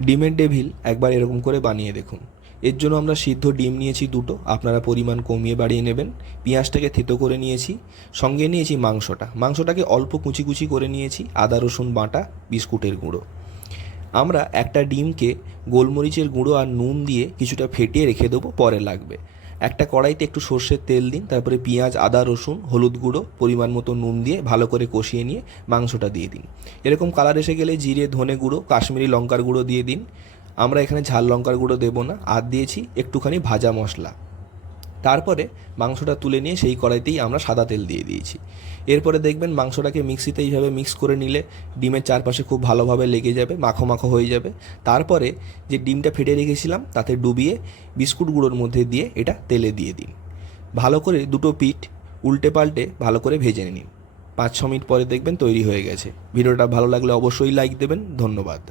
ডিমের ডেভিল একবার এরকম করে বানিয়ে দেখুন। এর জন্য আমরা সিদ্ধ ডিম নিয়েছি দুটো, আপনারা পরিমাণ কমিয়ে বাড়িয়ে নেবেন। পেঁয়াজটাকে থেতো করে নিয়েছি, সঙ্গে নিয়েছি মাংসটাকে অল্প কুচি কুচি করে নিয়েছি, আদা রসুন বাটা, বিস্কুটের গুঁড়ো। আমরা একটা ডিমকে গোলমরিচের গুঁড়ো আর নুন দিয়ে কিছুটা ফেটিয়ে রেখে দেবো, পরে লাগবে। একটা কড়াইতে একটু সর্ষের তেল দিন, তারপরে পেঁয়াজ, আদা রসুন, হলুদ গুঁড়ো, পরিমাণ মতো নুন দিয়ে ভালো করে কষিয়ে নিয়ে মাংসটা দিয়ে দিন। এরকম কালার এসে গেলে জিরে, ধনে গুঁড়ো, কাশ্মীরি লঙ্কার গুঁড়ো দিয়ে দিন। আমরা এখানে ঝাল লঙ্কার গুঁড়ো দেবো না, আর দিয়েছি একটুখানি ভাজা মশলা। তারপরে মাংসটা তুলে নিয়ে সেই কড়াইতেই আমরা সাদা তেল দিয়ে দিয়েছি। এরপরে দেখবেন মাংসটাকে মিক্সিতে এইভাবে মিক্স করে নিলে ডিমের চারপাশে খুব ভালোভাবে লেগে যাবে, মাখো মাখো হয়ে যাবে। তারপরে যে ডিমটা ফেটে রেখেছিলাম তাতে ডুবিয়ে বিস্কুট গুঁড়োর মধ্যে দিয়ে এটা তেলে দিয়ে দিন। ভালো করে দুটো পিঠ উল্টে পাল্টে ভালো করে ভেজে নিন। 5-6 মিনিট পরে দেখবেন তৈরি হয়ে গেছে। ভিডিওটা ভালো লাগলে অবশ্যই লাইক দেবেন। ধন্যবাদ।